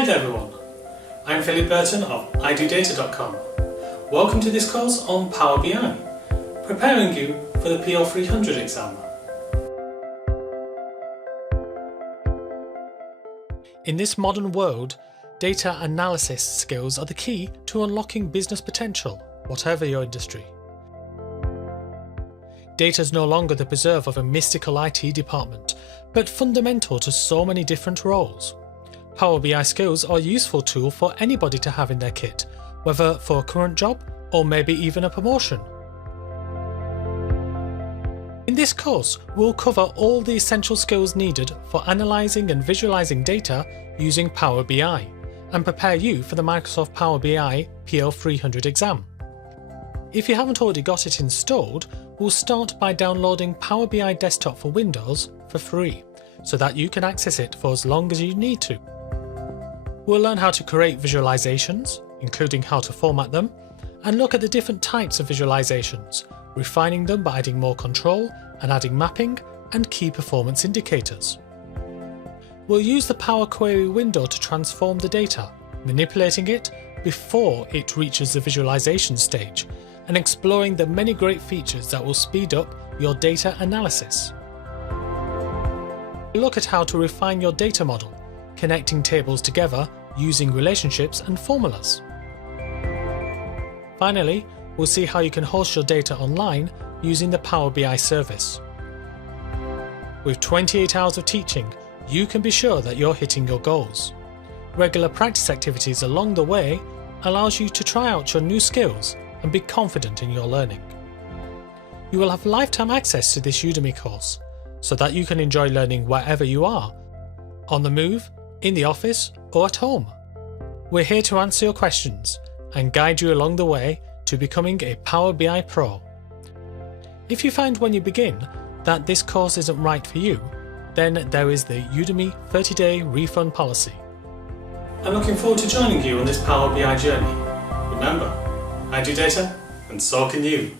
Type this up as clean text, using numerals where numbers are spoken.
Hi there everyone, I'm Philip Burton of idodata.com. Welcome to this course on Power BI, preparing you for the PL-300 exam. In this modern world, data analysis skills are the key to unlocking business potential, whatever your industry. Data is no longer the preserve of a mystical IT department, but fundamental to so many different roles. Power BI skills are a useful tool for anybody to have in their kit, whether for a current job or maybe even a promotion. In this course, we'll cover all the essential skills needed for analysing and visualising data using Power BI and prepare you for the Microsoft Power BI PL-300 exam. If you haven't already got it installed, we'll start by downloading Power BI Desktop for Windows for free, so that you can access it for as long as you need to. We'll learn how to create visualizations, including how to format them, and look at the different types of visualizations, refining them by adding more control and adding mapping and key performance indicators. We'll use the Power Query window to transform the data, manipulating it before it reaches the visualization stage, and exploring the many great features that will speed up your data analysis. We'll look at how to refine your data model, connecting tables together using relationships and formulas. Finally, we'll see how you can host your data online using the Power BI service. With 28 hours of teaching, you can be sure that you're hitting your goals. Regular practice activities along the way allows you to try out your new skills and be confident in your learning. You will have lifetime access to this Udemy course, so that you can enjoy learning wherever you are, on the move, in the office, or at home. We're here to answer your questions and guide you along the way to becoming a Power BI Pro. If you find when you begin that this course isn't right for you, then there is the Udemy 30-day refund policy. I'm looking forward to joining you on this Power BI journey. Remember, I do data, and so can you.